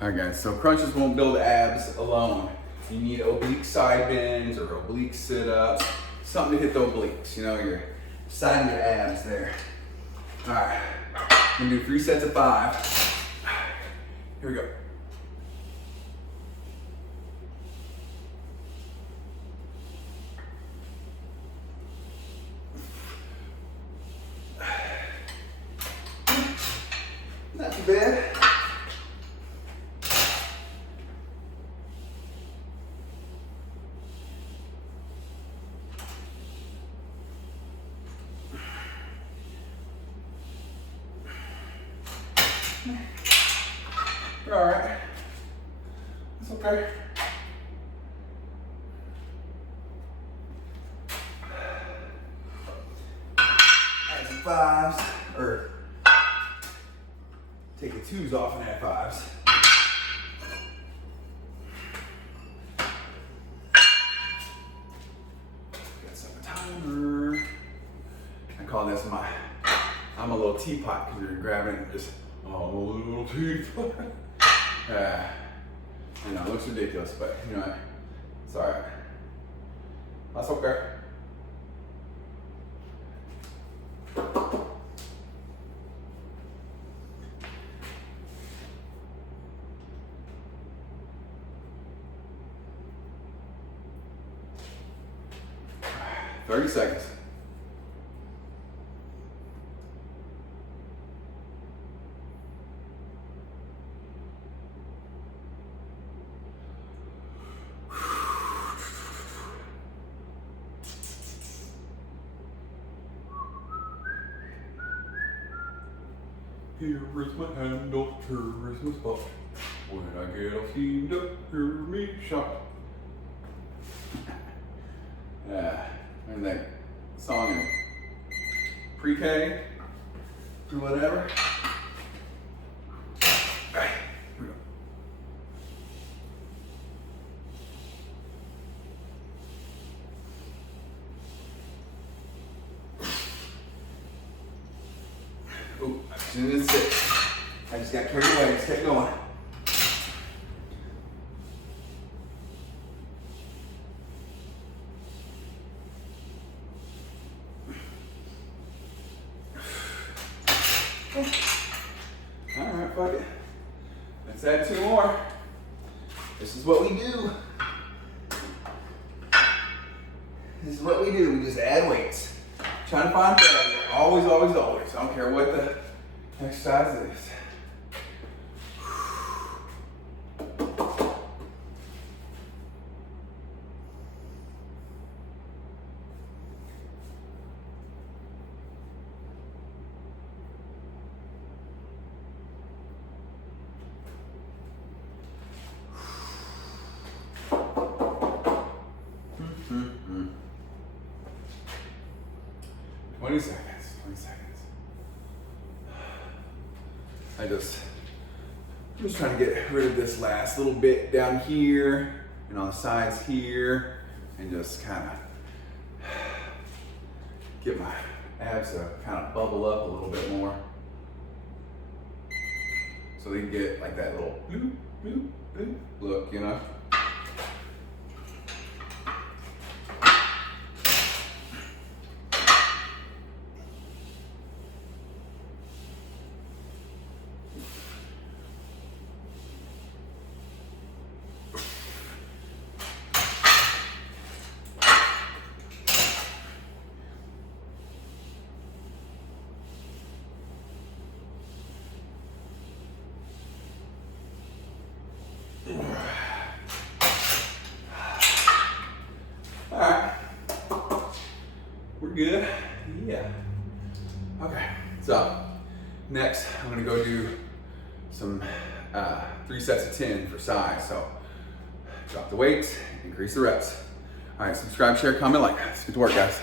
All right, guys, so crunches won't build abs alone. You need oblique side bends or oblique sit-ups, something to hit the obliques, you know, your side of your abs there. All right, we're gonna do 3 sets of 5. Here we go. Not too bad. All right, that's okay. Add some 5s, or take the 2s off and add 5s. Got some timer. I call this I'm a little teapot because you're grabbing it and just, oh, a little teapot. I know, it looks ridiculous, but you know what? It's all right. That's okay. All right, 30 seconds. Here is my handle, here is my spot. When I get all steamed up, hear me shout. And that song in pre-K or whatever. Alright, here we go. Ooh, I shouldn't have 6. I just got carried away. Let's keep going. All right, fuck it. Let's add 2 more. This is what we do. This is what we do. We just add weights. Trying to find failure. Always, always, always. I don't care what the exercise is. Mm-hmm. 20 seconds. 20 seconds. I'm just trying to get rid of this last little bit down here and on the sides here, and just kind of get my abs to kind of bubble up a little bit more, so they can get like that little bloop, bloop, bloop look, you know. Alright, we're good. Yeah. Okay, so next I'm gonna go do some 3 sets of 10 for size. So drop the weights, increase the reps. Alright, subscribe, share, comment, like. Let's get to work, guys.